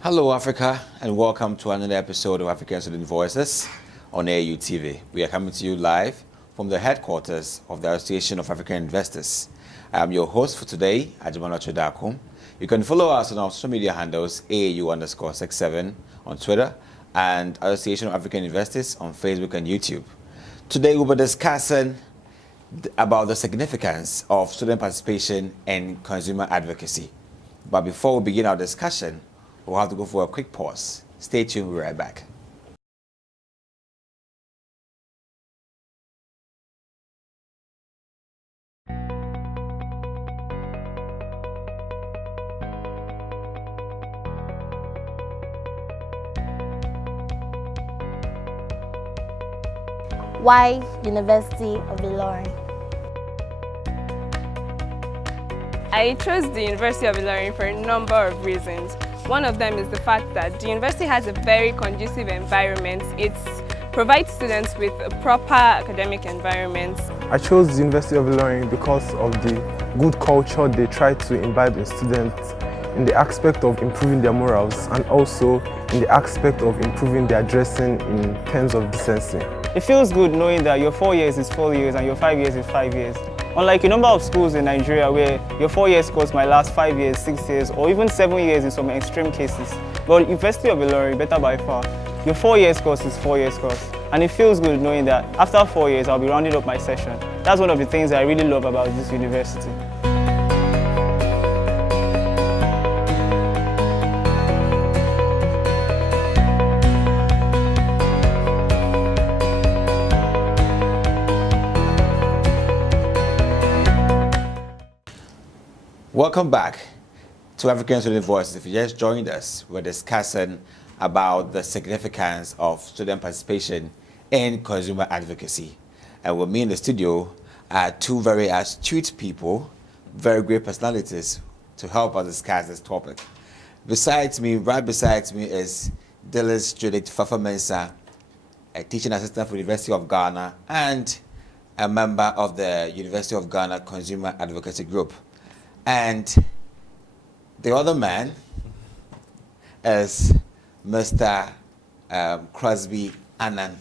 Hello, Africa, and welcome to another episode of African Student Voices on AU TV. We are coming to you live from the headquarters of the Association of African Investors. I am your host for today, Agyemang Darko. You can follow us on our social media handles, AAU_67 on Twitter and Association of African Investors on Facebook and YouTube. Today we'll be discussing about the significance of student participation in consumer advocacy. But before we begin our discussion, we'll have to go for a quick pause. Stay tuned, we'll be right back. Why University of Ilorin? I chose the University of Ilorin for a number of reasons. One of them is the fact that the university has a very conducive environment. It provides students with a proper academic environment. I chose the University of Ilorin because of the good culture they try to imbibe in students in the aspect of improving their morals and also in the aspect of improving their dressing in terms of decency. It feels good knowing that your 4 years is 4 years and your 5 years is 5 years. Unlike a number of schools in Nigeria where your 4 years course might last 5 years, 6 years, or even 7 years in some extreme cases. But University of Ilorin, better by far, your 4 years course is 4 years course. And it feels good knowing that after 4 years, I'll be rounding up my session. That's one of the things I really love about this university. Welcome back to African Student Voices. If you just joined us, we're discussing about the significance of student participation in consumer advocacy. And with me in the studio are two very astute people, very great personalities to help us discuss this topic. Right besides me is Dylis-Judith Fafa Mensah, a teaching assistant for the University of Ghana and a member of the University of Ghana Consumer Advocacy Group. And the other man is Mr. Cosby Annan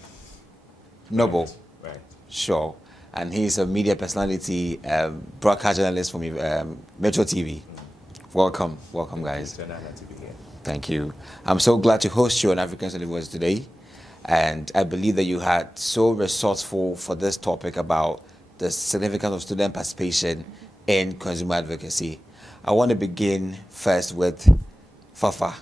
Noble. Right. Sure. And he's a media personality, broadcast journalist from Metro TV. Welcome, guys. It's an honor to be here. Thank you. I'm so glad to host you on African Study Voice today. And I believe that you had so resourceful for this topic about the significance of student participation in consumer advocacy. I want to begin first with Fafa.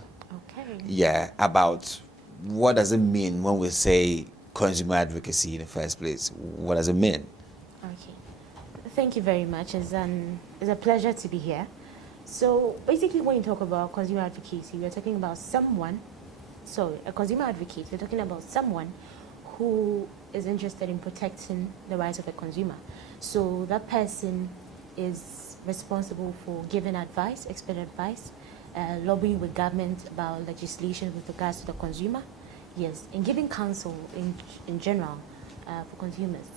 Okay. Yeah, about what does it mean when we say consumer advocacy in the first place? What does it mean? Okay. Thank you very much. It's a pleasure to be here. So basically when you talk about consumer advocacy, we're talking about a consumer advocate, we're talking about someone who is interested in protecting the rights of the consumer. So that person is responsible for giving advice, expert advice, lobbying with government about legislation with regards to the consumer, yes, and giving counsel in general for consumers.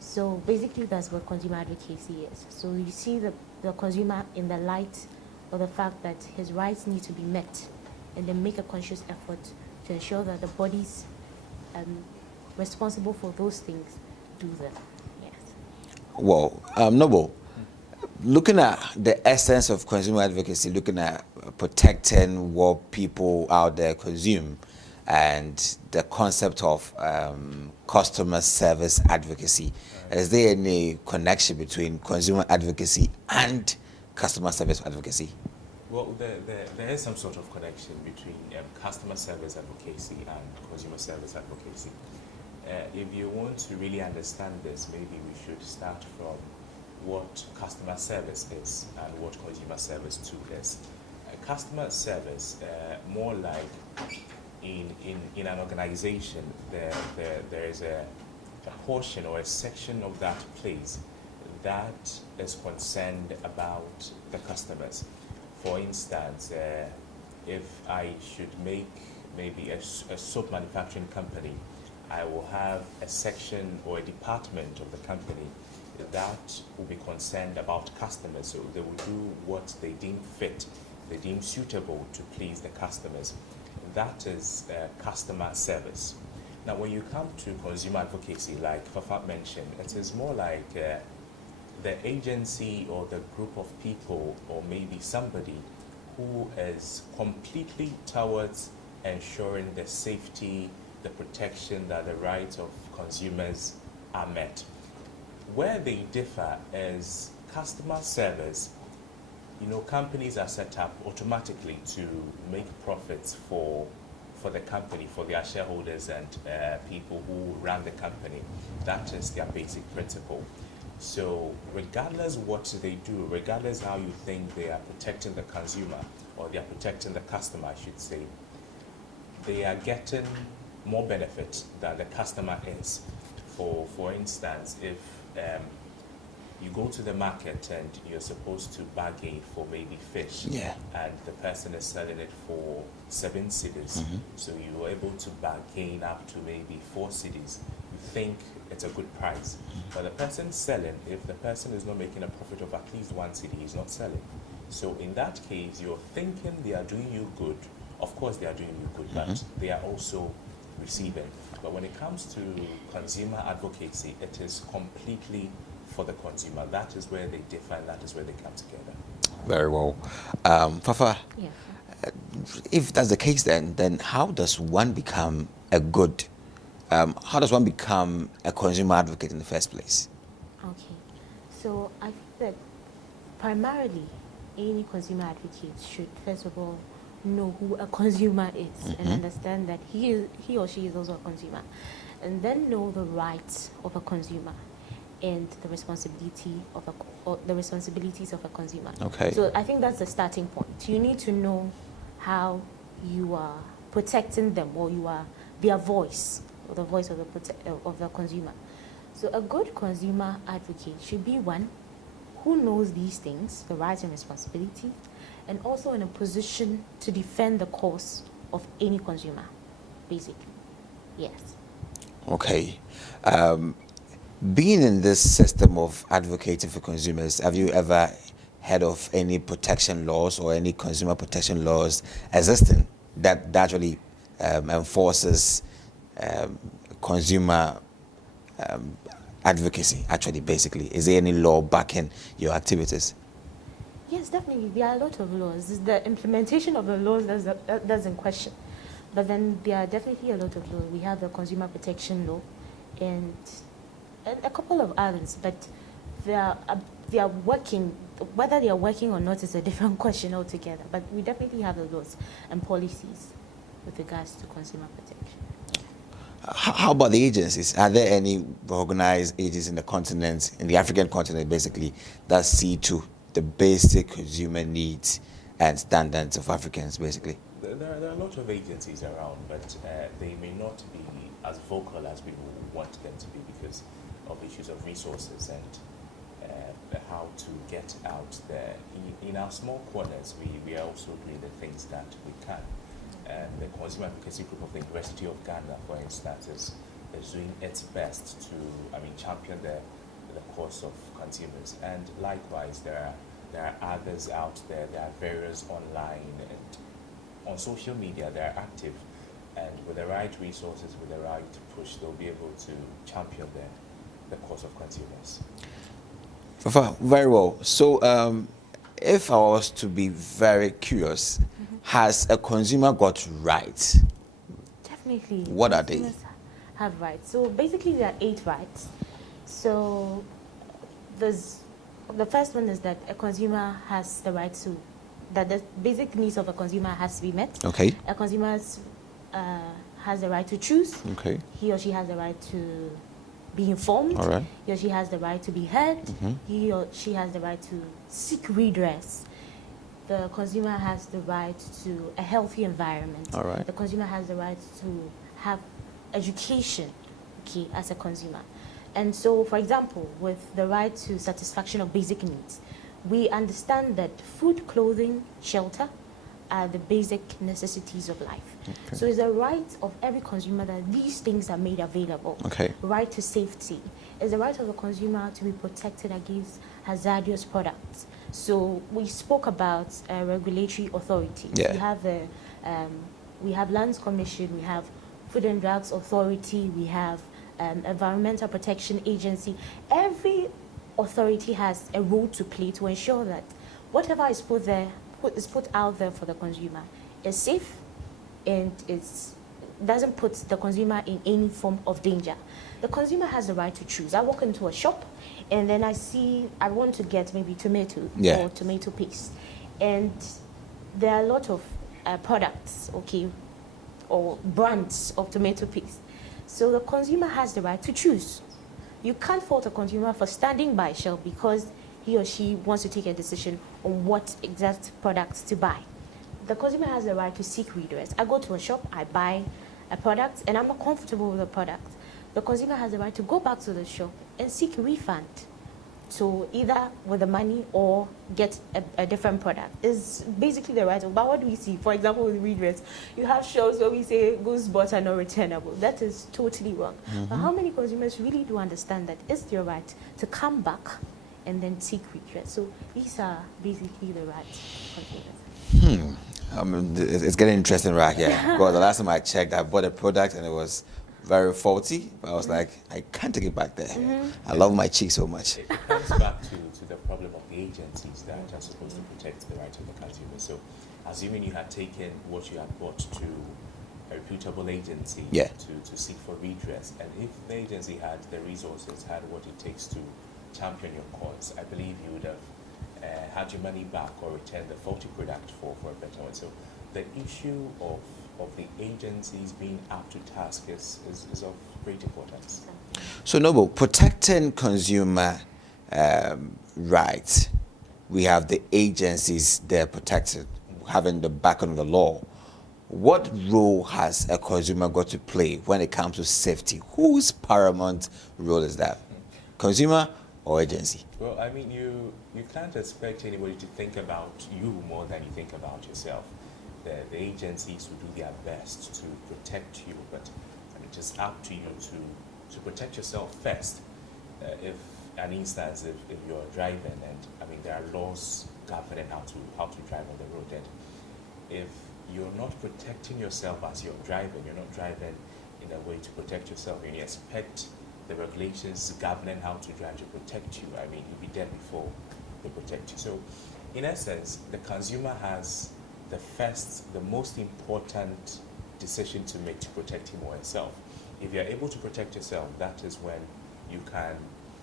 So basically that's what consumer advocacy is. So you see the consumer in the light of the fact that his rights need to be met and then make a conscious effort to ensure that the bodies responsible for those things do them, yes. Well, Noble, looking at the essence of consumer advocacy, looking at protecting what people out there consume and the concept of customer service advocacy, is there any connection between consumer advocacy and customer service advocacy? Well, there is some sort of connection between customer service advocacy and consumer service advocacy. If you want to really understand this, maybe we should start from what customer service is and what consumer service too is. Customer service, more like in an organization, there is a portion or a section of that place that is concerned about the customers. For instance, if I should make maybe a soap manufacturing company, I will have a section or a department of the company that will be concerned about customers. So they will do what they deem fit they deem suitable to please the customers. That is customer service. Now, when you come to consumer advocacy, like Fafa mentioned, it is more like the agency or the group of people, or maybe somebody who is completely towards ensuring the safety, the protection, that the rights of consumers are met. Where they differ is customer service. You know, companies are set up automatically to make profits for the company, for their shareholders and people who run the company. That is their basic principle. So regardless what they do, regardless how you think they are protecting the consumer, or they are protecting the customer, I should say, they are getting more benefit than the customer is. For instance, if you go to the market and you're supposed to bargain for maybe fish, and the person is selling it for 7 cedis, so you're able to bargain up to maybe 4 cedis, you think it's a good price. But the person selling, if the person is not making a profit of at least 1 cedi, he's not selling. So in that case, you're thinking they are doing you good. Of course they are doing you good, but they are also receiving. But when it comes to consumer advocacy, it is completely for the consumer. That is where they differ, and that is where they come together. Very well. Fafa, if that's the case, then how does one become a good, how does one become a consumer advocate in the first place? Okay, so I think that primarily any consumer advocate should first of all know who a consumer is and understand that he or she is also a consumer, and then know the rights of a consumer and the responsibilities of a consumer. Okay. So I think that's the starting point. You need to know how you are protecting them, or you are their voice, or the voice of the consumer. So a good consumer advocate should be one who knows these things, the rights and responsibilities, and also in a position to defend the cause of any consumer, basically. Yes. Okay. Being in this system of advocating for consumers, have you ever heard of any protection laws or any consumer protection laws existing that actually enforces consumer advocacy, actually, basically? Is there any law backing your activities? Yes, definitely. There are a lot of laws. It's the implementation of the laws that's in question. But then there are definitely a lot of laws. We have the consumer protection law and a couple of others, but they are working. Whether they are working or not is a different question altogether. But we definitely have the laws and policies with regards to consumer protection. How about the agencies? Are there any organized agencies in the continent, in the African continent, basically, that see to the basic consumer needs and standards of Africans, basically? There are a lot of agencies around, but they may not be as vocal as we want them to be because of issues of resources and how to get out there. In our small corners, we are also doing the things that we can. The Consumer Advocacy Group of the University of Ghana, for instance, is doing its best to, champion the cause of consumers. And likewise, there are others out there. There are various online and on social media. They are active, and with the right resources, with the right push, they'll be able to champion the cause of consumers. Very well. So, if I was to be very curious, has a consumer got rights? Definitely. What are they? Have rights. So basically, there are 8 rights. So the first one is that a consumer has the right to, that the basic needs of a consumer has to be met. Okay. A consumer has the right to choose. Okay. He or she has the right to be informed. All right. He or she has the right to be heard. He or she has the right to seek redress. The consumer has the right to a healthy environment. All right. The consumer has the right to have education, okay, as a consumer. And so, for example, with the right to satisfaction of basic needs, we understand that food, clothing, shelter are the basic necessities of life. Okay. So it's a right of every consumer that these things are made available. Okay. Right to safety. It's the right of the consumer to be protected against hazardous products. So we spoke about regulatory authority. Yeah. We have Lands Commission, we have Food and Drugs Authority, we have Environmental Protection Agency. Every authority has a role to play to ensure that whatever is put out there for the consumer is safe and doesn't put the consumer in any form of danger. The consumer has the right to choose. I walk into a shop and then I want to get maybe tomato or tomato paste. And there are a lot of products, okay, or brands of tomato paste. So the consumer has the right to choose. You can't fault a consumer for standing by a shelf because he or she wants to take a decision on what exact products to buy. The consumer has the right to seek redress. I go to a shop, I buy a product, and I'm not comfortable with the product. The consumer has the right to go back to the shop and seek a refund. So either with the money or get a different product. It's basically the right. But what do we see? For example, with redress, you have shows where we say goods bought are not returnable. That is totally wrong. But how many consumers really do understand that it's their right to come back and then seek redress? So these are basically the rights consumers. It's getting interesting right here. Because the last time I checked, I bought a product and it was very faulty. But I was like, I can't take it back there. I love my cheek so much. It comes back to the problem of the agencies that are supposed to protect the rights of the consumer. So, assuming you had taken what you had bought to a reputable agency to seek for redress, and if the agency had the resources, had what it takes to champion your cause, I believe you would have had your money back or returned the faulty product for a better one. So the issue of the agencies being up to task is of great importance. So Noble, protecting consumer rights, we have the agencies there protected, having the backing of the law. What role has a consumer got to play when it comes to safety? Whose paramount role is that? Consumer or agency? Well, I mean, you can't expect anybody to think about you more than you think about yourself. The agencies will do their best to protect you, but I mean, it's up to you to protect yourself first. If an instance, if you're driving, and I mean, there are laws governing how to drive on the road, and if you're not protecting yourself as you're driving, you're not driving in a way to protect yourself, and you expect the regulations governing how to drive to protect you, I mean, you'll be dead before they protect you. So, in essence, the consumer has the most important decision to make to protect him or herself. If you're able to protect yourself, that is when you can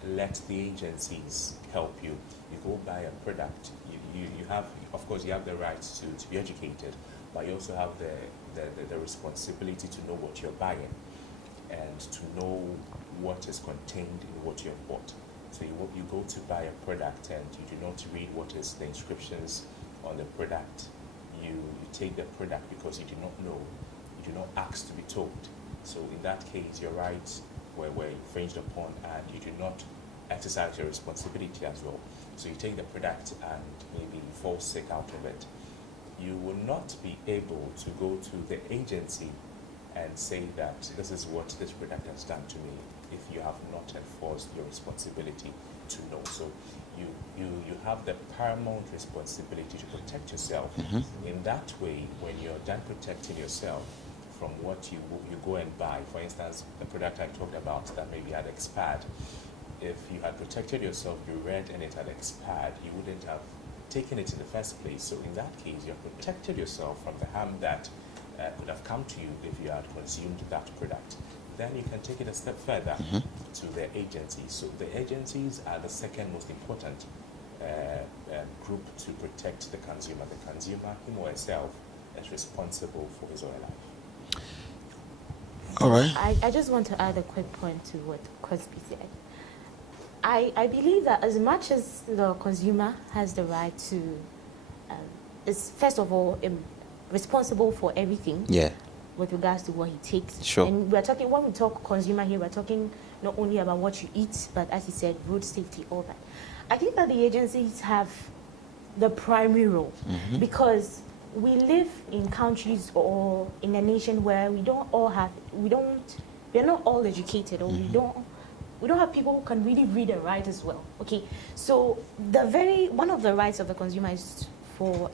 let the agencies help you. You go buy a product, you have, of course, you have the right to be educated, but you also have the responsibility to know what you're buying and to know what is contained in what you have bought. So you go to buy a product and you do not read what is the inscriptions on the product. You take the product because you do not know, you do not ask to be told. So in that case, your rights were infringed upon and you do not exercise your responsibility as well. So you take the product and maybe you fall sick out of it. You will not be able to go to the agency and say that this is what this product has done to me if you have not enforced your responsibility to know. So you have the paramount responsibility to protect yourself. In that way, when you're done protecting yourself from what you go and buy, for instance, the product I talked about that maybe had expired, if you had protected yourself, you read and it had expired, you wouldn't have taken it in the first place. So in that case, you have protected yourself from the harm that could have come to you if you had consumed that product. Then you can take it a step further to the agencies. So the agencies are the second most important group to protect the consumer. The consumer, him or herself, is responsible for his or her life. All right. I just want to add a quick point to what Cosby said. I believe that as much as the consumer has the right to, is first of all responsible for everything. Yeah. With regards to what he takes. Sure. And we're talking, when we talk consumer here, we're talking not only about what you eat, but as you said, road safety, all that. I think that the agencies have the primary role because we live in countries or in a nation where we're not all educated, or we don't We don't have people who can really read and write as well. Okay, so one of the rights of the consumer is for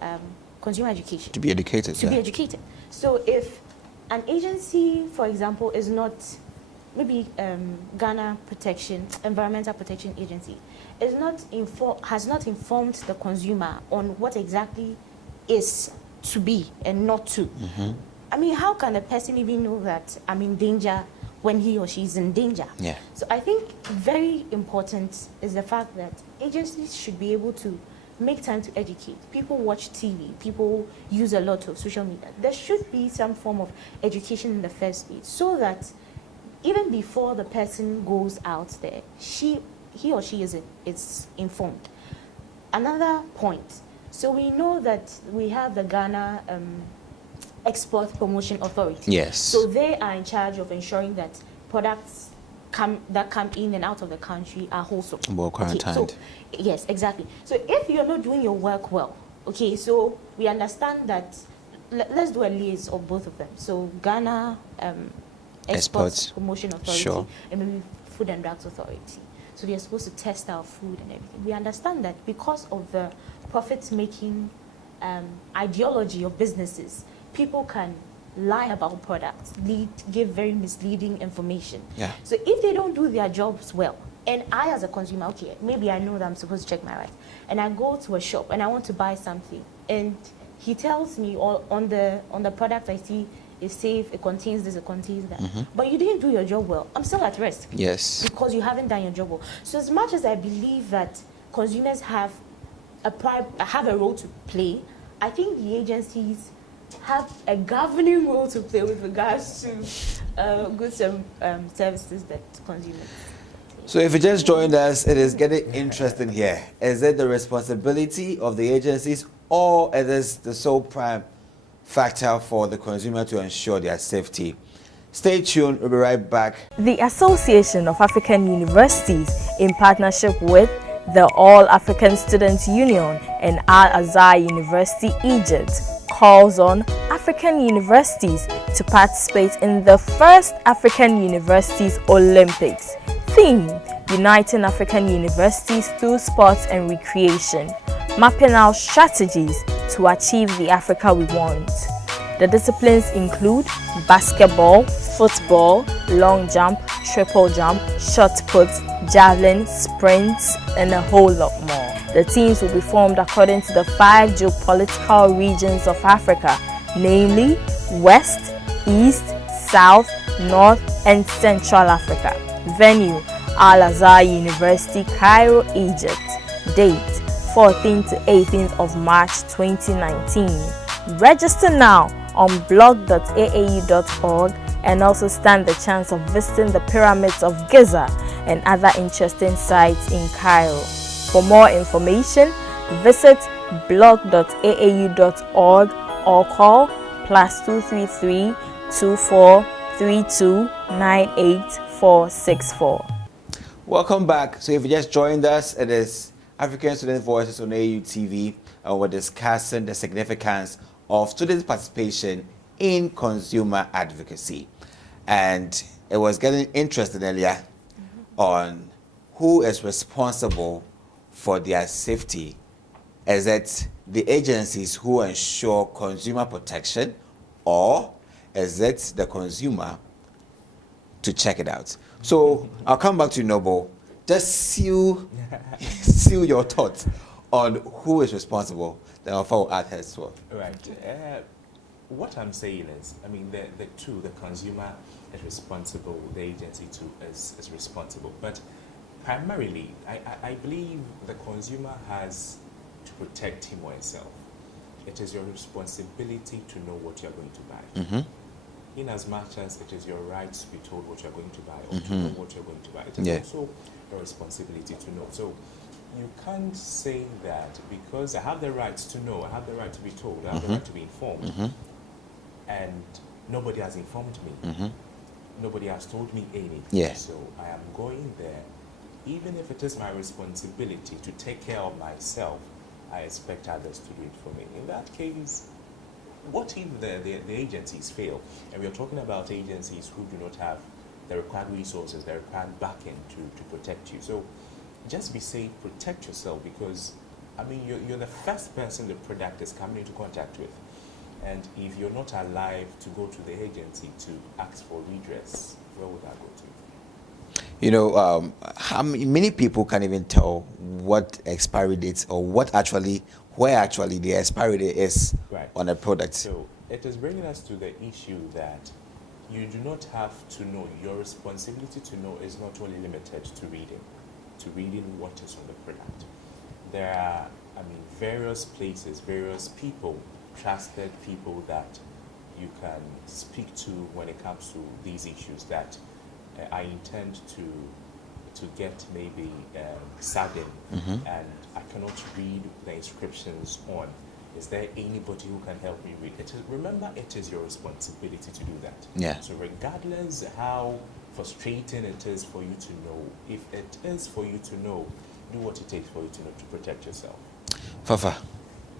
consumer education. To be educated. To be educated. So if an agency, for example, is not, maybe Ghana Environmental Protection Agency, has not informed the consumer on what exactly is to be and not to. I mean, how can a person even know that I'm in danger when he or she is in danger? Yeah. So I think very important is the fact that agencies should be able to make time to educate. People watch TV, people use a lot of social media. There should be some form of education in the first place so that even before the person goes out there, he or she is informed. Another point, so we know that we have the Ghana Export Promotion Authority. Yes. So they are in charge of ensuring that products that come in and out of the country are wholesome. Well quarantined. Okay, so, yes, exactly. So if you're not doing your work well, okay, so we understand that, let's do a list of both of them. So Ghana Export Promotion Authority, sure, and maybe Food and Drugs Authority. So they're supposed to test our food and everything. We understand that because of the profit-making ideology of businesses, people can lie about products, give very misleading information. Yeah. So if they don't do their jobs well, and I as a consumer, okay, maybe I know that I'm supposed to check my rights, and I go to a shop and I want to buy something, and he tells me on the product I see is safe, it contains this, it contains that, but you didn't do your job well, I'm still at risk. Yes. Because you haven't done your job well. So as much as I believe that consumers have a role to play, I think the agencies have a governing role to play with regards to goods and services that consumers. So if you just joined us, it is getting interesting here. Is it the responsibility of the agencies, or it is the sole prime factor for the consumer to ensure their safety? Stay tuned, we'll be right back. The Association of African Universities, in partnership with the All African Students Union and Al-Azhar University, Egypt, calls on African universities to participate in the first African Universities Olympics. Theme: Uniting African Universities through sports and recreation, mapping out strategies to achieve the Africa we want. The disciplines include basketball, football, long jump, triple jump, shot put, javelin, sprints, and a whole lot more. The teams will be formed according to the 5 geopolitical regions of Africa, namely West, East, South, North, and Central Africa. Venue: Al-Azhar University, Cairo, Egypt. Date: 14th to 18th of March 2019. Register now on blog.aau.org and also stand the chance of visiting the pyramids of Giza and other interesting sites in Cairo. For more information, visit blog.aau.org or call +233 2432 98464. Welcome back. So if you just joined us, it is African Student Voices on AU TV, and we're discussing the significance of students' participation in consumer advocacy. And it was getting interesting earlier on who is responsible for their safety. Is it the agencies who ensure consumer protection, or is it the consumer to check it out? So I'll come back to you, Noble. Just seal your thoughts on who is responsible. Then I'll follow out as well. Right. What I'm saying is, I mean, the consumer is responsible, the agency too is responsible. But primarily, I believe the consumer has to protect him or herself. It is your responsibility to know what you're going to buy. In as much as it is your right to be told what you're going to buy or to know what you're going to buy, it is also your responsibility to know. So you can't say that because I have the right to know, I have the right to be told, I have the right to be informed, and nobody has informed me. Nobody has told me anything. Yeah. So I am going there. Even if it is my responsibility to take care of myself, I expect others to do it for me. In that case, what if the agencies fail? And we are talking about agencies who do not have the required resources, the required backing to protect you. So just be safe, protect yourself, because I mean, you're the first person the product is coming into contact with. And if you're not alive to go to the agency to ask for redress, where would that go to? You know, many people can't even tell what expiry dates or where actually the expiry date is on a product. So it is bringing us to the issue that you do not have to know. Your responsibility to know is not only limited to reading what is on the product. There are, I mean, various places, various people, trusted people that you can speak to when it comes to these issues that I intend to get maybe sardine, and I cannot read the inscriptions on. Is there anybody who can help me read it? Remember, it is your responsibility to do that. Yeah. So regardless how frustrating it is for you to know, if it is for you to know, do what it takes for you to know to protect yourself. Fafa,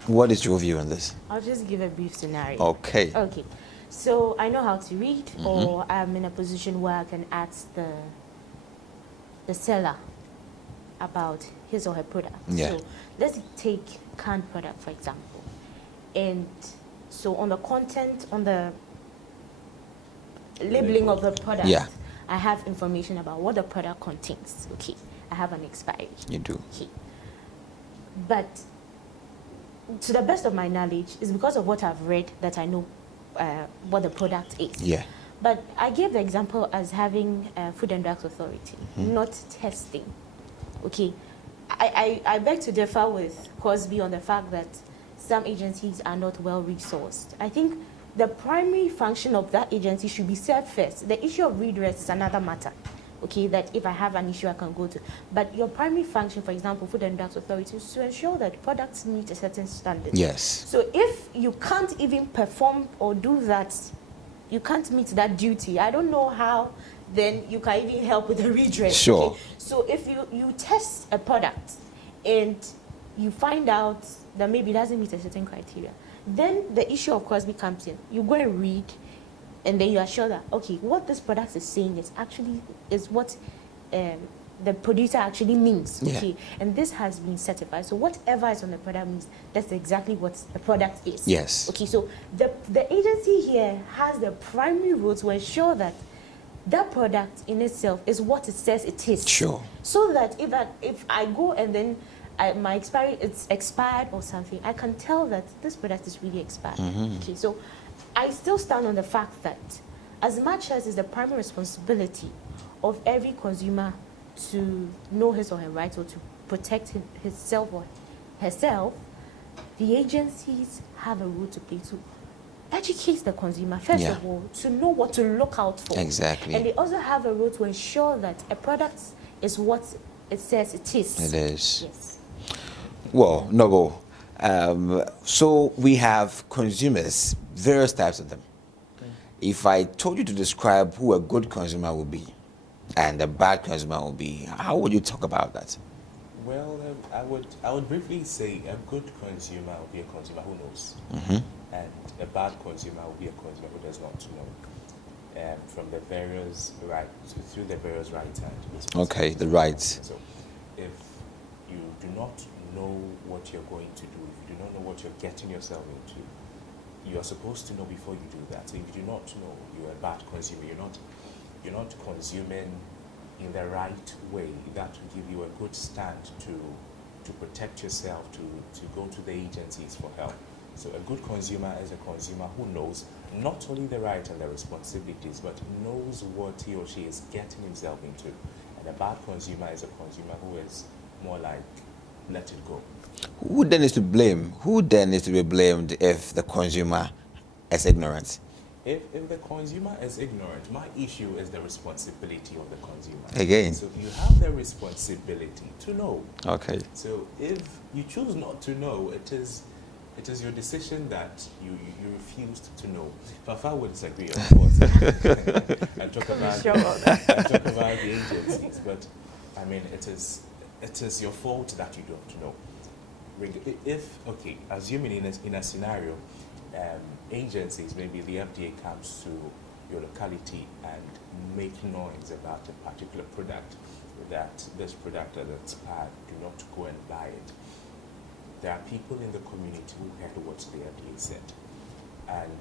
what is your view on this? I'll just give a brief scenario. Okay. Okay. So I know how to read, or I'm in a position where I can ask the seller about his or her product. Yeah. So let's take canned product, for example. And so on the content, on the labeling of the product, yeah, I have information about what the product contains. Okay. I have an expiry. You do. Okay. But to the best of my knowledge, it's because of what I've read that I know what the product is. Yeah. But I gave the example as having Food and Drugs Authority, not testing. Okay. I beg to differ with Cosby on the fact that some agencies are not well resourced. I think the primary function of that agency should be served first. The issue of redress is another matter. Okay, that if I have an issue, I can go to. But your primary function, for example, Food and Drugs Authority, is to ensure that products meet a certain standard. Yes. So if you can't even perform or do that, you can't meet that duty, I don't know how then you can even help with the redress. Sure. Okay? So if you test a product and you find out that maybe it doesn't meet a certain criteria, then the issue of Cosby comes in. You go and read, and then you are sure that, okay, what this product is saying is what the producer actually means. Yeah. Okay, and this has been certified. So whatever is on the product means that's exactly what the product is. Yes. Okay, so the agency here has the primary role to ensure that that product in itself is what it says it is. Sure. So that if I go and then my expiry it's expired or something, I can tell that this product is really expired. Okay, so I still stand on the fact that as much as it's the primary responsibility of every consumer to know his or her rights or to protect himself or herself, the agencies have a role to play to educate the consumer, first of all, to know what to look out for. Exactly. And they also have a role to ensure that a product is what it says it is. It is. Yes. Well, Noble, so we have consumers, various types of them. If I told you to describe who a good consumer would be and a bad consumer would be, how would you talk about that? Well, I would briefly say a good consumer will be a consumer who knows, and a bad consumer will be a consumer who does not know. From the various rights, through the various rights and responsibilities. Okay, the rights. So, if you do not know what you're going to do, if you do not know what you're getting yourself into, you are supposed to know before you do that. So if you do not know, you're a bad consumer. You're not consuming in the right way. That will give you a good stand to protect yourself, to go to the agencies for help. So a good consumer is a consumer who knows not only the rights and the responsibilities, but knows what he or she is getting himself into. And a bad consumer is a consumer who is more like, let it go. Who then is to blame? Who then is to be blamed if the consumer is ignorant? If the consumer is ignorant, my issue is the responsibility of the consumer. Again. So you have the responsibility to know. Okay. So if you choose not to know, it is your decision that you refused to know. Fafa would disagree, of course. and talk about the agencies, but I mean, it is your fault that you don't know. Assuming in a scenario, agencies, maybe the FDA comes to your locality and make noise about a particular product, that this product that expired, do not go and buy it. There are people in the community who heard what the FDA said. And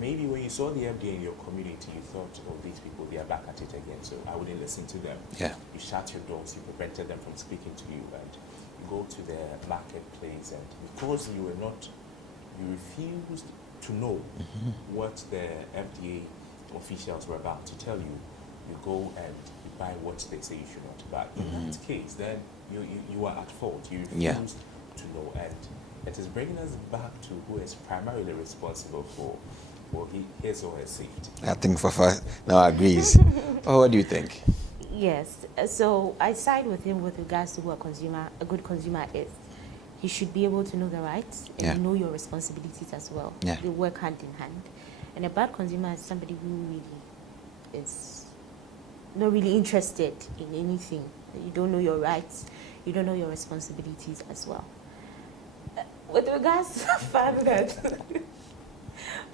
maybe when you saw the FDA in your community, you thought, oh, these people, they are back at it again, so I wouldn't listen to them. Yeah. You shut your doors, you prevented them from speaking to you, and you go to the marketplace, and because you refused to know what the FDA officials were about to tell you, you go and you buy what they say you should not buy. In that case, then you are at fault. You refused to know, and it is bringing us back to who is primarily responsible for his or her safety. I think Fafa now agrees. Oh, what do you think? Yes. So I side with him with regards to who a good consumer is. You should be able to know the rights and know your responsibilities as well. Yeah. They work hand in hand. And a bad consumer is somebody who really is not really interested in anything. You don't know your rights. You don't know your responsibilities as well. With regards to the fact that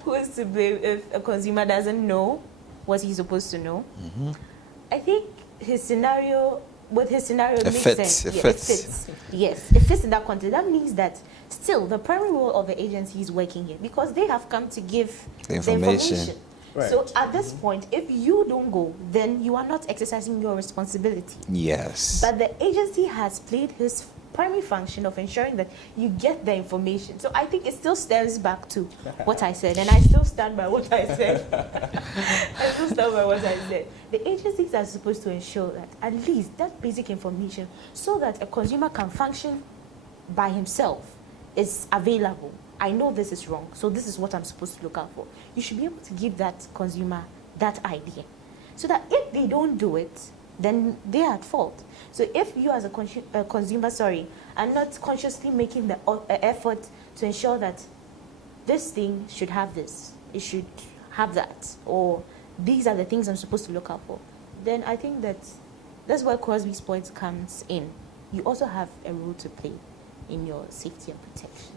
who is to blame if a consumer doesn't know what he's supposed to know, I think his scenario makes sense. It fits. Yes, it fits in that context. That means that still the primary role of the agency is working here because they have come to give the information. Right. So at this point, if you don't go, then you are not exercising your responsibility. Yes. But the agency has played his primary function of ensuring that you get the information. So I think it still stems back to what I said, and I still stand by what I said. The agencies are supposed to ensure that at least that basic information so that a consumer can function by himself is available. I know this is wrong, so this is what I'm supposed to look out for. You should be able to give that consumer that idea so that if they don't do it, then they are at fault. So if you as a consumer, are not consciously making the effort to ensure that this thing should have this, it should have that, or these are the things I'm supposed to look out for, then I think that's where Cosby's point comes in. You also have a role to play in your safety and protection.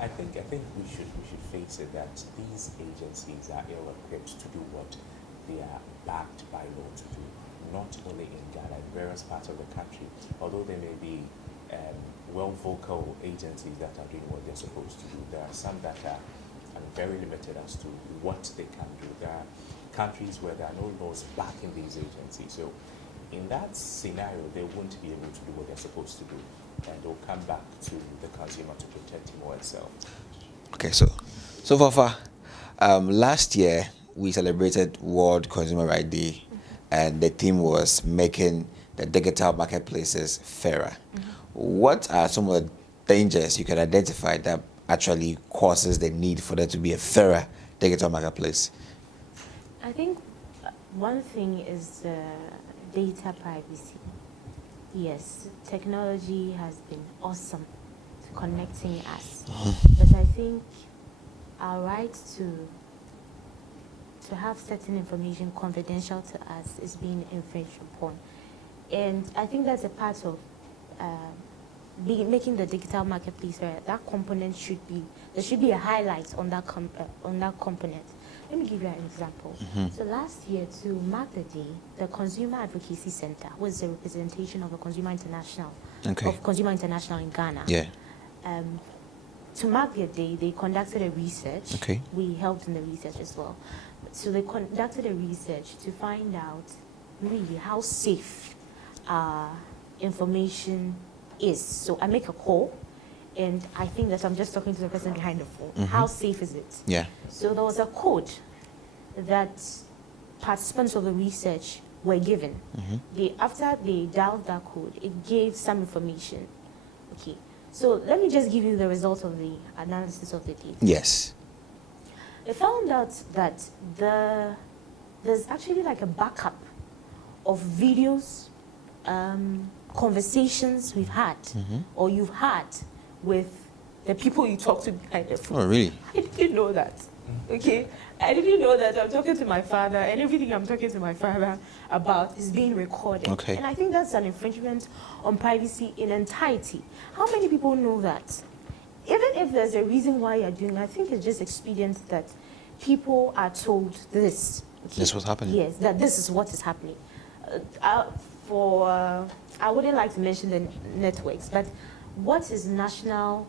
I think we should face it that these agencies are ill-equipped to do what they are backed by law to do. Not only in Ghana, in various parts of the country, although there may be well-vocal agencies that are doing what they're supposed to do, there are some that are very limited as to what they can do. There are countries where there are no laws backing these agencies. So in that scenario, they won't be able to do what they're supposed to do, and they'll come back to the consumer to protect him or itself. Okay, so Fafa, last year we celebrated World Consumer Rights Day, and the theme was making the digital marketplaces fairer. What are some of the dangers you can identify that actually causes the need for there to be a fairer digital marketplace? I think one thing is data privacy. Yes, technology has been awesome to connecting us, but I think our right to have certain information confidential to us is being infringed upon. And I think that's a part of making the digital marketplace where that component there should be a highlight on that component. Let me give you an example. So last year, to mark the day, the Consumer Advocacy Center was a representation of a Consumer International, of Consumer International in Ghana. Yeah. To mark their day, they conducted a research. Okay. We helped in the research as well. So they conducted a research to find out really how safe information is. So I make a call, and I think that I'm just talking to the person behind the phone. How safe is it? Yeah. So there was a code that participants of the research were given. After they dialed that code, it gave some information. Okay. So let me just give you the results of the analysis of the data. Yes. They found out that there's actually like a backup of videos, conversations we've had, or you've had with the people you talk to behind the phone. Oh, really? I didn't know that. Okay? I didn't know that I'm talking to my father, and everything I'm talking to my father about is being recorded. Okay. And I think that's an infringement on privacy in entirety. How many people know that? Even if there's a reason why you're doing it, I think it's just expedient that people are told this. Okay? That's what's happening. Yes, that this is what is happening. I wouldn't like to mention the networks, but what is the National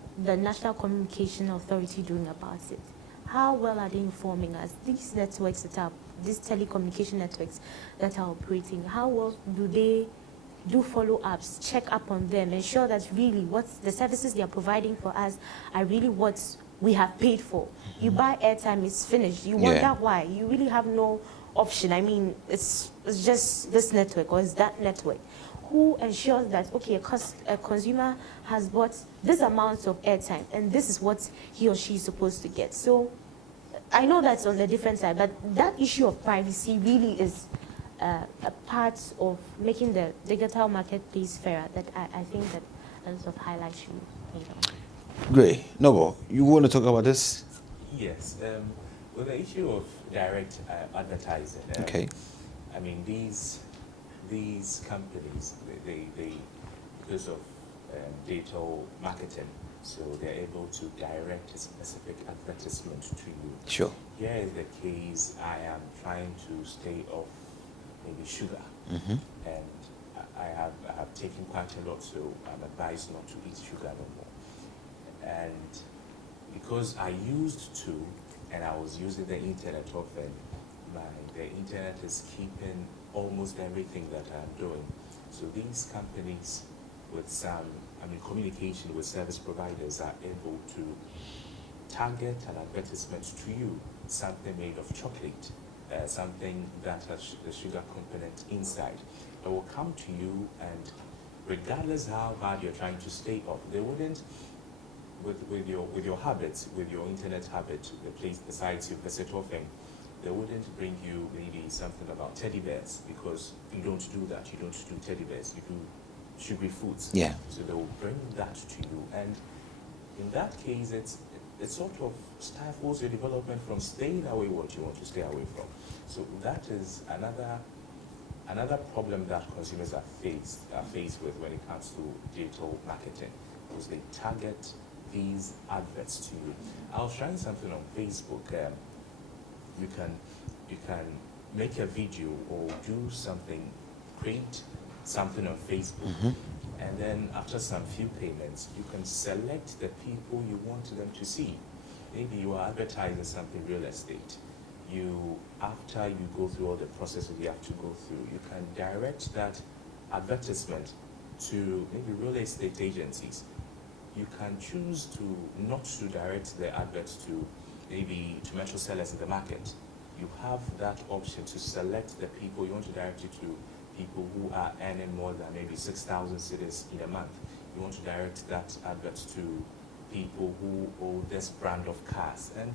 Communication Authority doing about it? How well are they informing us? These networks these telecommunication networks that are operating, how well do they do follow-ups, check up on them, ensure that really what the services they are providing for us are really what we have paid for? You buy airtime, it's finished. You wonder why. You really have no option. I mean, it's just this network or it's that network. Who ensures that, okay, a consumer has bought this amount of airtime and this is what he or she is supposed to get? So I know that's on the different side, but that issue of privacy really is a part of making the digital marketplace fairer that I think that a lot of highlights should be made on. Great. Noble, you want to talk about this? Yes. With the issue of direct advertising, Okay. I mean, these companies, they because of digital marketing, so they're able to direct a specific advertisement to you. Sure. Here is the case: I am trying to stay off maybe sugar, Mm-hmm. and I have taken quite a lot, so I'm advised not to eat sugar no more. And because I used to, and I was using the internet often, the internet is keeping almost everything that I'm doing. So these companies with communication with service providers are able to target an advertisement to you, something made of chocolate, something that has the sugar component inside. It will come to you, and regardless how bad you're trying to stay off, they wouldn't, with your habits, with your internet habit, the sites you visit often, they wouldn't bring you maybe something about teddy bears, because you don't do that. You don't do teddy bears. You do sugary foods. Yeah. So they will bring that to you, and in that case, it sort of stifles your development from staying away what you want to stay away from. So that is another problem that consumers are faced with when it comes to digital marketing, because they target these adverts to you. I was trying something on Facebook. You can make a video or do something, create something on Facebook, Mm-hmm. and then after some few payments, you can select the people you want them to see. Maybe you are advertising something real estate. After you go through all the processes you have to go through, you can direct that advertisement to maybe real estate agencies. You can choose to not to direct the adverts to maybe tomato sellers in the market. You have that option to select the people you want to direct it to, people who are earning more than maybe 6,000 cedis in a month. You want to direct that advert to people who own this brand of cars, and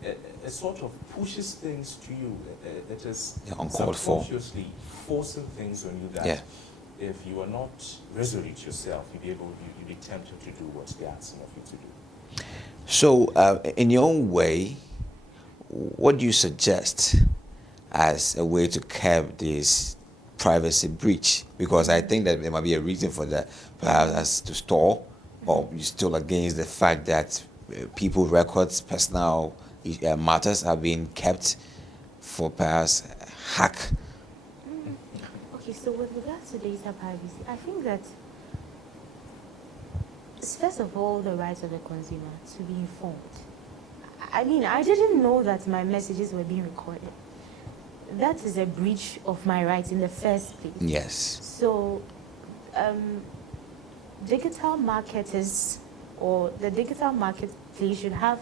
it sort of pushes things to you. It is uncalled for, subconsciously forcing things on you that if you are not resolute yourself, you'll be tempted to do what they're asking of you to do. So, in your own way, what do you suggest as a way to curb this privacy breach? Because I think that there might be a reason for that, perhaps as to store, or you're still against the fact that people's records, personal matters are being kept for perhaps hack. Okay, so with regards to data privacy, I think that it's first of all the rights of the consumer to be informed. I mean, I didn't know that my messages were being recorded. That is a breach of my rights in the first place. Yes. So, digital marketers or the digital marketplace should have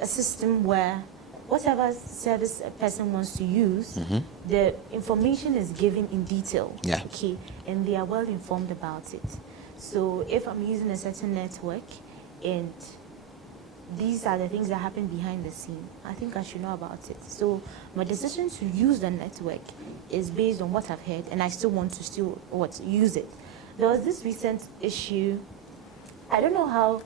a system where whatever service a person wants to use, the information is given in detail. Yeah. Okay, and they are well informed about it. So if I'm using a certain network and these are the things that happen behind the scene, I think I should know about it. So my decision to use the network is based on what I've heard, and I still want to use it. There was this recent issue, I don't know how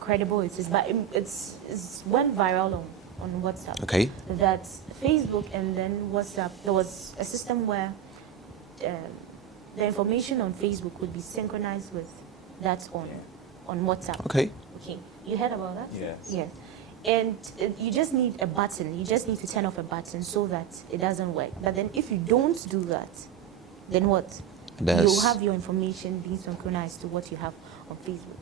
credible it is, but it's went viral on WhatsApp. Okay. That Facebook and then WhatsApp, there was a system where the information on Facebook would be synchronized with that on WhatsApp. Okay. Okay, you heard about that? Yes. Yes. And you just need a button. You just need to turn off a button so that it doesn't work. But then if you don't do that, then what? You'll have your information being synchronized to what you have on Facebook.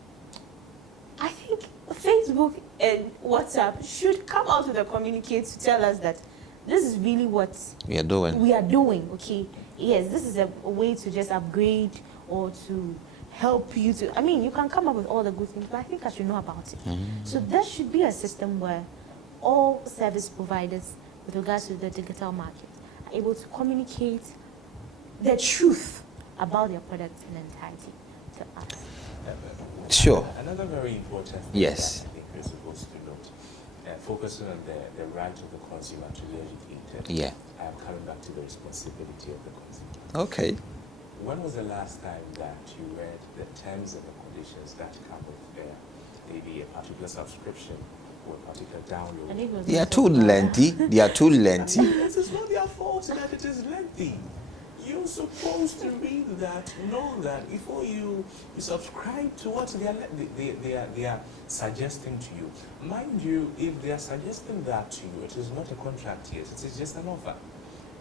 I think Facebook and WhatsApp should come out with a communique to tell us that this is really what we are doing. Okay? Yes, this is a way to just upgrade or to help you to, I mean, you can come up with all the good things, but I think I should know about it. So there should be a system where all service providers with regards to the digital market are able to communicate the truth about their products in entirety to us. Sure. Another very important thing yes. that I think we're supposed to note, focusing on the right of the consumer to be educated. Yeah. I am coming back to the responsibility of the consumer. Okay. When was the last time that you read the terms and the conditions that come with maybe a particular subscription or a particular download? They are too lengthy. They are too lengthy. This is not their fault that it is lengthy. You're supposed to read that, know that before you subscribe to what they are suggesting to you. Mind you, if they are suggesting that to you, it is not a contract yet, it is just an offer.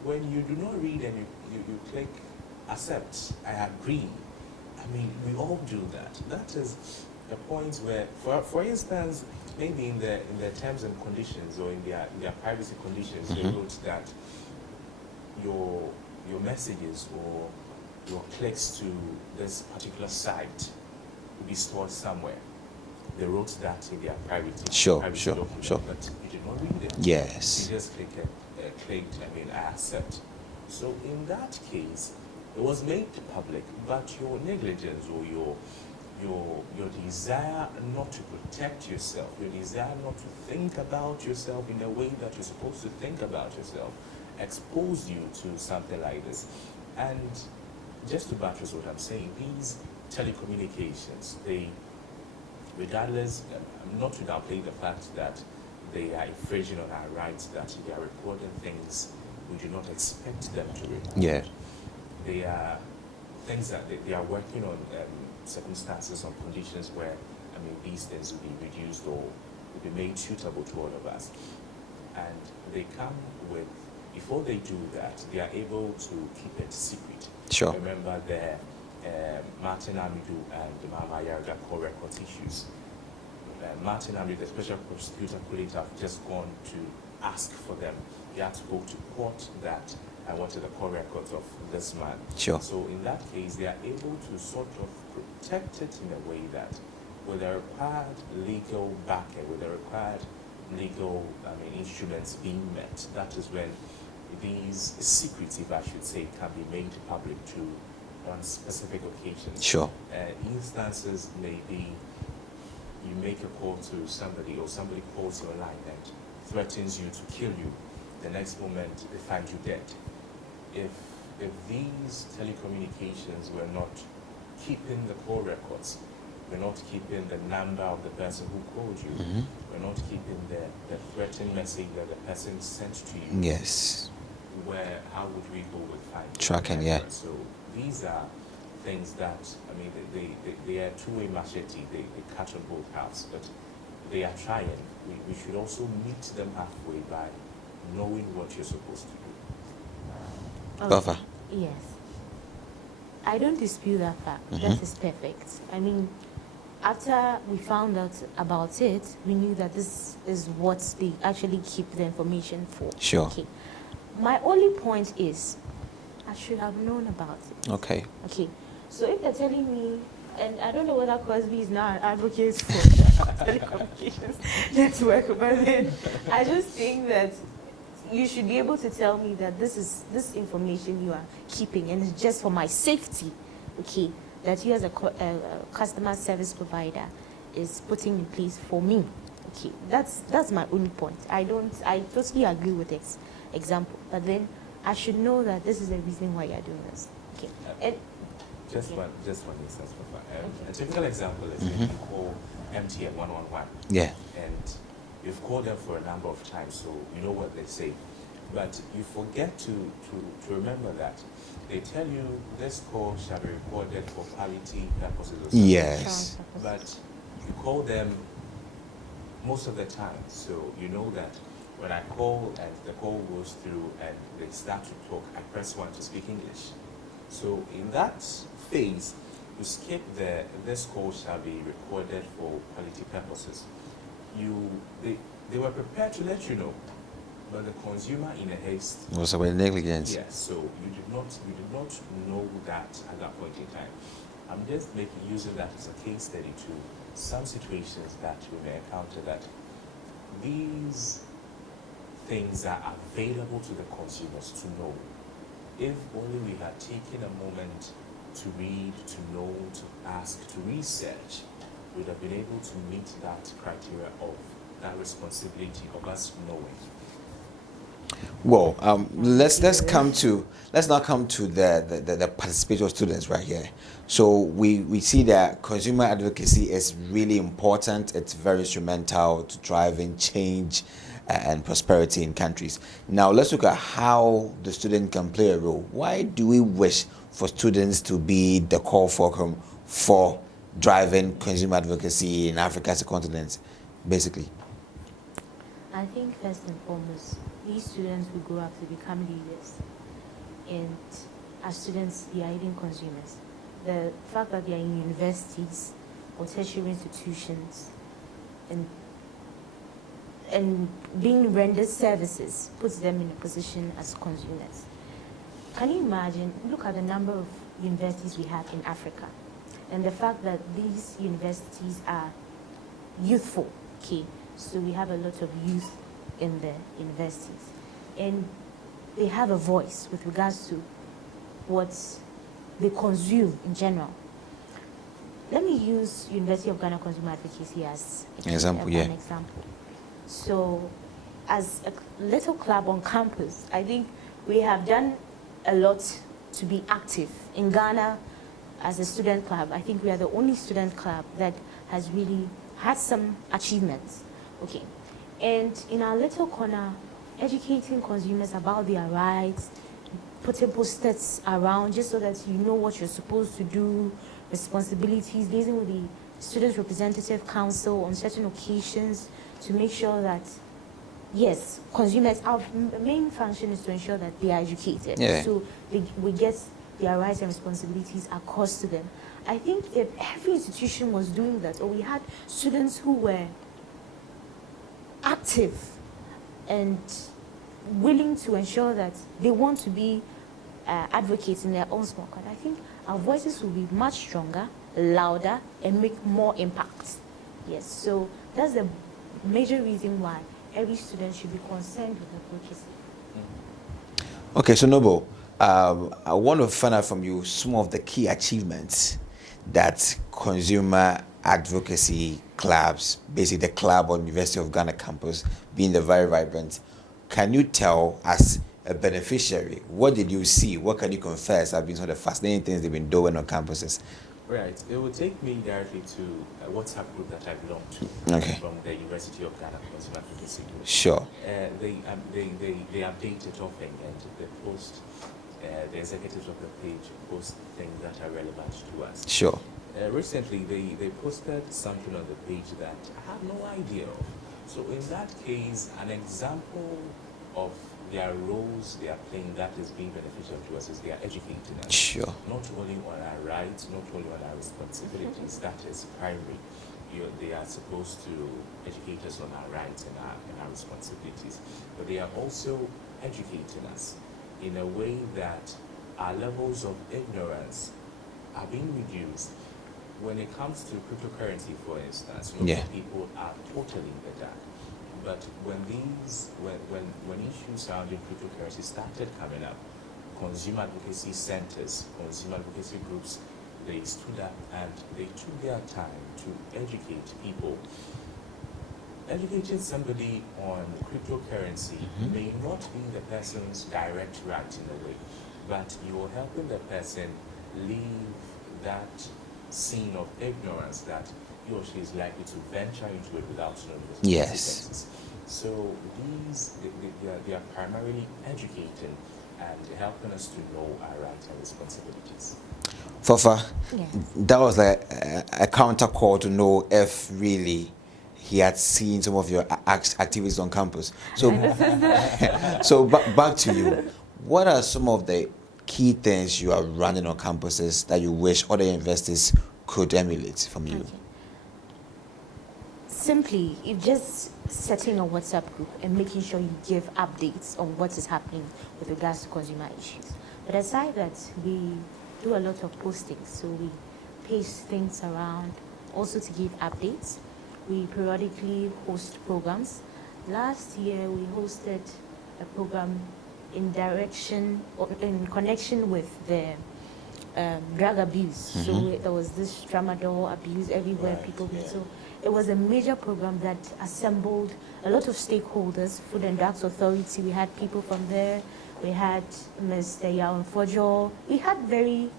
When you do not read and you click accept, I agree. I mean, we all do that. That is the point where, for instance, maybe in their terms and conditions or in their privacy conditions, they wrote that your messages or your clicks to this particular site will be stored somewhere. They wrote that in their privacy document, but you did not read it. Yes. You just clicked, I accept. So in that case, it was made public, but your negligence or your desire not to protect yourself, your desire not to think about yourself in the way that you're supposed to think about yourself, exposed you to something like this. And just to buttress what I'm saying, these telecommunications, they, regardless, not to downplay the fact that they are infringing on our rights, that they are recording things we do not expect them to record. Yeah. They are things that they are working on circumstances, on conditions where, these things will be reduced or will be made suitable to all of us. And they come with, before they do that, they are able to keep it secret. Sure. Remember the Martin Amidu and Mama Yaga co-record issues. Martin Amidu, the special prosecutor, could have just gone to ask for them. He had to go to court that I wanted the core records of this man. Sure. So in that case, they are able to sort of protect it in a way that with the required legal backing, with the required legal instruments being met, that is when these secrets, if I should say, can be made public on specific occasions. Sure. Instances may be you make a call to somebody or somebody calls your line and threatens you to kill you. The next moment they find you dead. If these telecommunications were not keeping the call records, we're not keeping the number of the person who called you, we're not keeping the threatening message that the person sent to you. Yes. How would we go with finding tracking? Yeah. So these are things that they are two-way machete. They cut on both halves, but they are trying. We should also meet them halfway by knowing what you're supposed to do. Fafa. Yes. I don't dispute that fact. That is perfect. After we found out about it, we knew that this is what they actually keep the information for. Sure. Okay. My only point is, I should have known about it. Okay. Okay. So if they're telling me, and I don't know whether Cosby is now an advocate for telecommunications network, but then I just think that you should be able to tell me that this information you are keeping, and it's just for my safety, okay, that you as a customer service provider is putting in place for me. Okay, that's my only point. I totally agree with this example, but then I should know that this is the reason why you're doing this. Okay. And just one instance. A typical example is when you call MTN 111. Yeah. And you've called them for a number of times, so you know what they say. But you forget to remember that they tell you this call shall be recorded for quality purposes or something. Yes. But you call them most of the time. So you know that when I call and the call goes through and they start to talk, I press 1 to speak English. So in that phase, you skip this call shall be recorded for quality purposes. They were prepared to let you know, but the consumer in a haste was about negligence. Yes, so you did not know that at that point in time. I'm just using that as a case study to some situations that we may encounter, that these things are available to the consumers to know. If only we had taken a moment to read, to know, to ask, to research, we'd have been able to meet that criteria of that responsibility of us knowing. Well, let's now come to the participatory students right here. So we see that consumer advocacy is really important. It's very instrumental to driving change and prosperity in countries. Now let's look at how the student can play a role. Why do we wish for students to be the core fulcrum for driving consumer advocacy in Africa as a continent, basically? I think first and foremost, these students will grow up to become leaders. And as students, they are even consumers. The fact that they are in universities or tertiary institutions and being rendered services puts them in a position as consumers. Can you imagine, look at the number of universities we have in Africa, and the fact that these universities are youthful, okay? So we have a lot of youth in the universities, and they have a voice with regards to what they consume in general. Let me use University of Ghana Consumer Advocacy as an example. So as a little club on campus, I think we have done a lot to be active. In Ghana, as a student club, I think we are the only student club that has really had some achievements. Okay, and in our little corner, educating consumers about their rights, putting posters around just so that you know what you're supposed to do, responsibilities, liaising with the Students' Representative Council on certain occasions to make sure that, yes, consumers, our main function is to ensure that they are educated. Yeah. So we get their rights and responsibilities across to them. I think if every institution was doing that, or we had students who were active and willing to ensure that they want to be advocates in their own small corner, I think our voices will be much stronger, louder, and make more impact. Yes, so that's the major reason why every student should be concerned with advocacy. Okay, so Noble, I want to find out from you some of the key achievements that consumer advocacy clubs, basically the club on University of Ghana campus, being the very vibrant. Can you tell us, a beneficiary, what did you see? What can you confess have been some of the fascinating things they've been doing on campuses? Right. It will take me directly to a WhatsApp group that I belong to. Okay. From the University of Ghana Consumer Advocacy Group. Sure. They update it often, and they post, the executives of the page post things that are relevant to us. Sure. Recently, they posted something on the page that I have no idea of. So in that case, an example of their roles they are playing that is being beneficial to us is they are educating us. Sure. Not only on our rights, not only on our responsibilities, that is primary. They are supposed to educate us on our rights and our responsibilities, but they are also educating us in a way that our levels of ignorance are being reduced. When it comes to cryptocurrency, for instance, most people are totally in the dark. But when issues surrounding cryptocurrency started coming up, consumer advocacy centers, consumer advocacy groups, they stood up and they took their time to educate people. Educating somebody on cryptocurrency may not be the person's direct right in a way, but you are helping the person leave that scene of ignorance that he or she is likely to venture into it without knowing the consequences. So they are primarily educating and helping us to know our rights and responsibilities. Fafa, that was like a counter call to know if really he had seen some of your activities on campus. So, so back to you. What are some of the key things you are running on campuses that you wish other universities could emulate from you? Okay. Simply, if just setting a WhatsApp group and making sure you give updates on what is happening with regards to consumer issues. But aside that, we do a lot of postings, so we paste things around, also to give updates. We periodically host programs. Last year, we hosted a program in connection with the drug abuse. Mm-hmm. So there was this tramadol abuse everywhere, right, people. Yeah. So it was a major program that assembled a lot of stakeholders, Food and Drugs Authority. We had people from there. We had Mr. Yaon Fojo. We had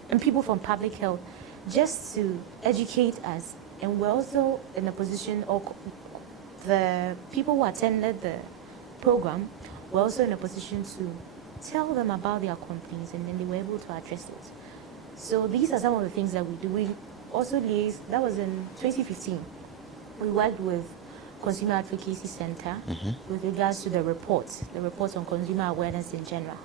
and people from public health, just to educate us. And we're also in a position, or the people who attended the program were also in a position to tell them about their complaints, and then they were able to address it. So these are some of the things that we do. We also liaised, that was in 2015. We worked with Consumer Advocacy Center with regards to the reports on consumer awareness in general.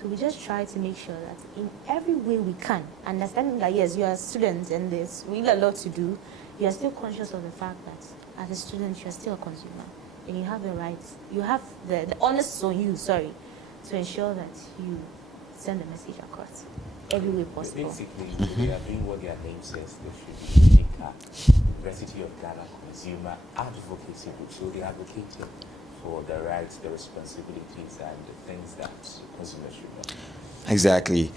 So we just try to make sure that in every way we can, understanding that yes, you are students and there's really a lot to do, you are still conscious of the fact that as a student, you are still a consumer. And you have the rights, you have the onus on you, to ensure that you send the message across every way possible. Basically, they are doing what their name says. They should be University of Ghana Consumer Advocacy Group. So they advocating for the rights, the responsibilities, and the things that consumers should know. Exactly.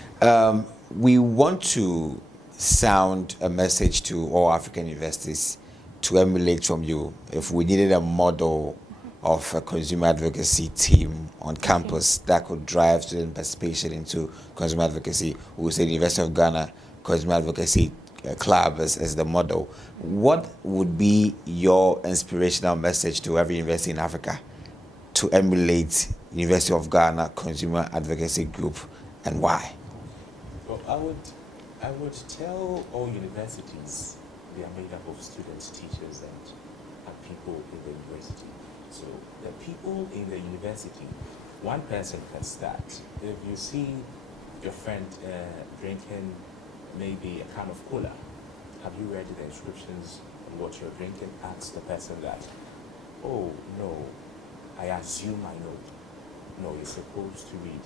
We want to sound a message to all African universities to emulate from you. If we needed a model of a consumer advocacy team on campus that could drive student participation into consumer advocacy, we would say the University of Ghana Consumer Advocacy Club as the model. What would be your inspirational message to every university in Africa to emulate University of Ghana Consumer Advocacy Group, and why? Well, I would tell all universities they are made up of students, teachers, and people in the university. So the people in the university, one person can start. If you see your friend drinking maybe a can of cola, have you read the inscriptions on what you're drinking? Ask the person that, oh no, I assume I know. No, you're supposed to read.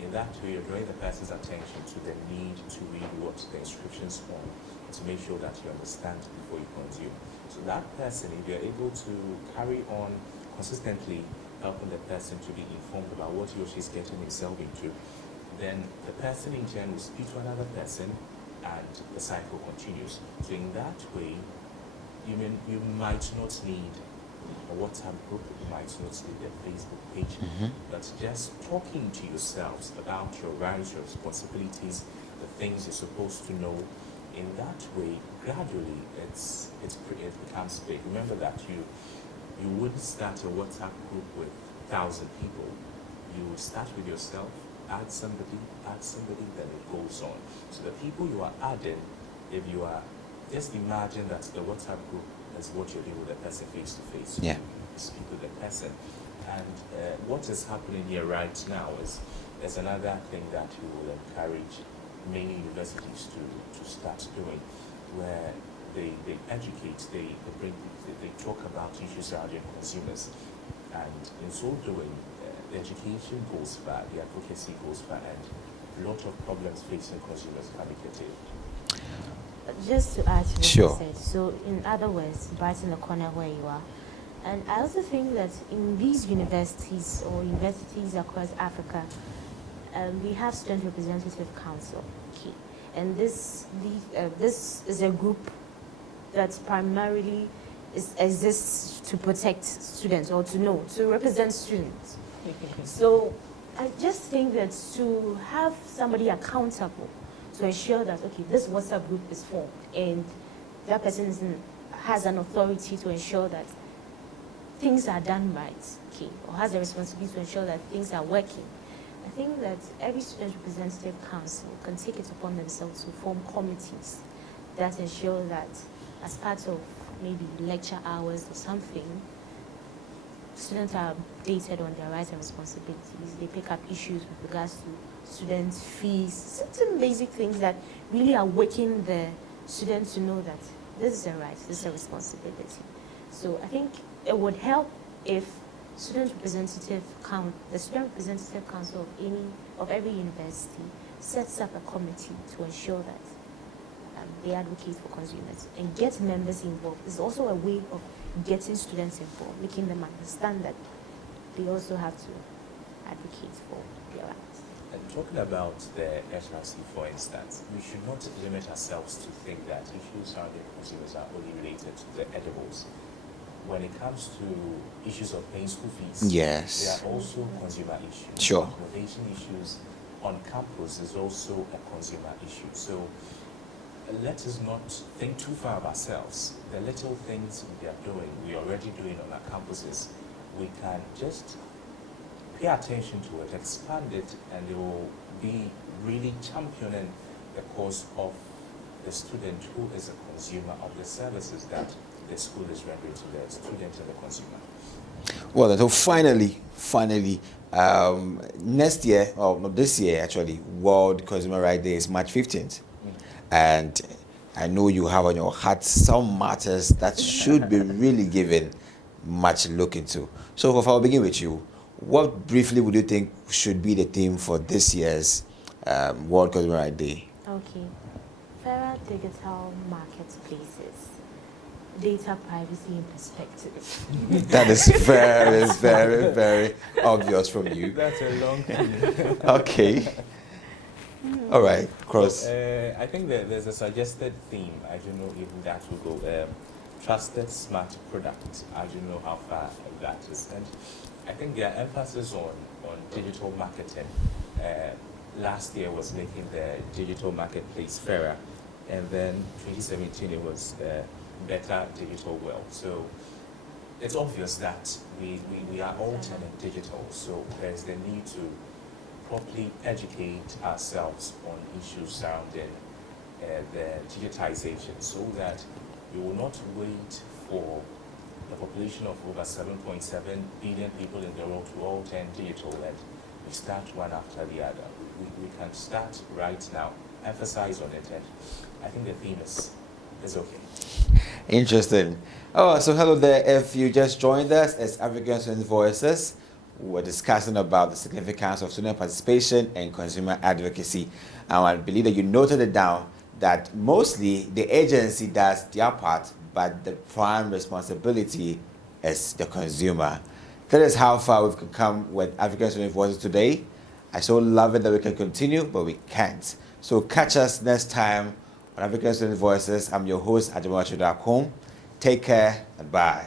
In that way, you're drawing the person's attention to the need to read what the inscriptions on, to make sure that you understand before you consume. So that person, if you're able to carry on consistently helping the person to be informed about what he or she is getting himself into, then the person in turn will speak to another person and the cycle continues. So in that way, you might not need a WhatsApp group, you might not need a Facebook page, but just talking to yourselves about your rights, your responsibilities, the things you're supposed to know. In that way, gradually, it becomes big. Remember that you wouldn't start a WhatsApp group with 1,000 people. You would start with yourself, add somebody, then it goes on. So the people you are adding, if you are, just imagine that the WhatsApp group is what you're doing with the person face to face. Yeah. You speak with the person. And what is happening here right now is there's another thing that we will encourage many universities to start doing, where they educate, they talk about issues surrounding consumers. And in so doing, the education goes far, the advocacy goes far, and a lot of problems facing consumers can be curtailed. Just to add to what Sure. you said, so in other words, right in the corner where you are. And I also think that in these universities or universities across Africa, we have Student Representative Council, okay. And this is a group that primarily exists to protect students or to represent students. So I just think that to have somebody accountable to ensure that, okay, this WhatsApp group is formed and that person has an authority to ensure that things are done right, okay, or has a responsibility to ensure that things are working. I think that every Student Representative Council can take it upon themselves to form committees that ensure that as part of maybe lecture hours or something, students are updated on their rights and responsibilities. They pick up issues with regards to students' fees, certain basic things that really awaken the students to know that this is a right, this is a responsibility. So I think it would help if the Student Representative Council of every university sets up a committee to ensure that they advocate for consumers and get members involved. It's also a way of getting students involved, making them understand that they also have to advocate for their rights. And talking about the HRC, for instance, we should not limit ourselves to think that issues surrounding consumers are only related to the edibles. When it comes to issues of paying school fees, yes, there are also consumer issues. Sure. Accommodation issues on campus is also a consumer issue. So let us not think too far of ourselves. The little things we are doing, we are already doing on our campuses, we can just pay attention to it, expand it, and it will be really championing the cause of the student who is a consumer of the services that the school is rendering to the student and the consumer. Well, so finally, next year, or not this year actually, World Consumer Rights Day is March 15th. And I know you have on your heart some matters that should be really given much look into. So Fafa, I'll begin with you. What briefly would you think should be the theme for this year's World Consumer Rights Day? Okay. Fairer digital marketplaces. Data privacy in perspective. That is very, very, very obvious from you. That's a long thing. Okay. All right, Cross. So, I think that there's a suggested theme. I don't know if that will go. Trusted smart product. I don't know how far that is. And I think their emphasis on digital marketing. Last year was making the digital marketplace fairer. And then 2017 it was better digital world. So it's obvious that we are all turning digital. So there's the need to properly educate ourselves on issues surrounding the digitization, so that we will not wait for the population of over 7.7 billion people in the world to all turn digital, and we start one after the other. We can start right now, emphasize on it, and I think the theme is okay. Interesting. Oh, so hello there. If you just joined us, it's African Student Voices. We're discussing about the significance of student participation and consumer advocacy. And I believe that you noted it down that mostly the agency does their part, but the prime responsibility is the consumer. That is how far we've come with African Student Voices today. I so love it that we can continue, but we can't. So catch us next time on African Student Voices. I'm your host, Agyemang. Take care and bye.